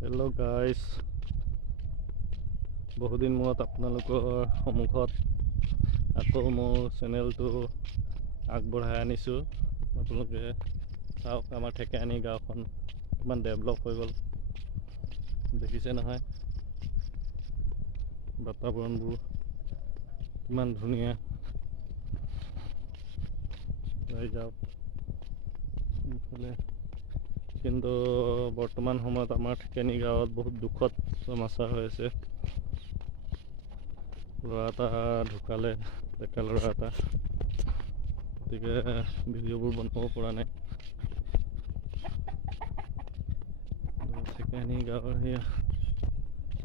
Hello' guys, বহুদিন মূৰত আপোনালোকৰ সন্মুখত আকৌ মোৰ চেনেলটো আগবঢ়াই আনিছোঁ। আপোনালোকে চাওক, আমাৰ ঠেকেআনি গাঁওখন কিমান ডেভেলপ হৈ গ'ল দেখিছে নহয়। বাতাবৰণবোৰ কিমান ধুনীয়া। লৈ যাওক ইফালে। কিন্তু বৰ্তমান সময়ত আমাৰ ঠেকেআনি গাঁৱত বহুত দুখদ সমাচাৰ হৈ আছে। ল'ৰা এটা ঢুকালে, ডেকা ল'ৰা এটা। গতিকে ভিডিঅ'বোৰ বনাব পৰা নাই। ঠেকেআনি গাঁৱৰ সেয়া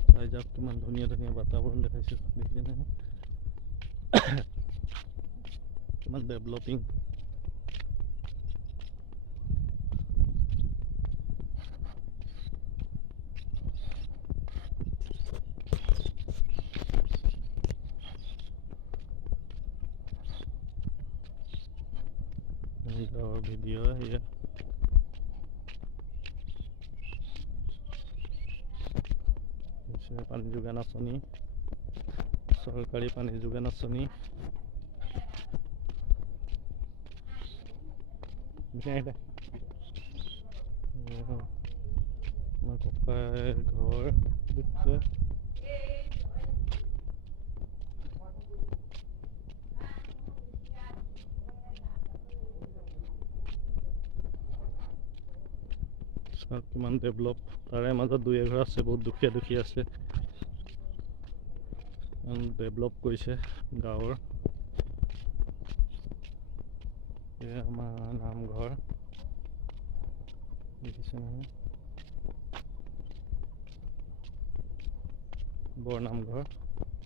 চাই যাওক, কিমান ধুনীয়া ধুনীয়া বাতাবৰণ দেখাইছোঁ, দেখিছে নহয় কিমান ডেভেলপিং। গাঁৱৰ ভিডিঅ' সেয়া পানী যোগান আঁচনি, চৰকাৰী পানী যোগান আঁচনি। আমাৰ ককাই ঘৰ দিছে। কিমান ডেভেলপ, তাৰে মাজত দুই এঘৰ আছে বহুত দুখীয়া দুখীয়া আছে। ডেভেলপ কৰিছে গাঁৱৰ। এয়া আমাৰ নামঘৰ, দেখিছে নহয়, বৰ নামঘৰ।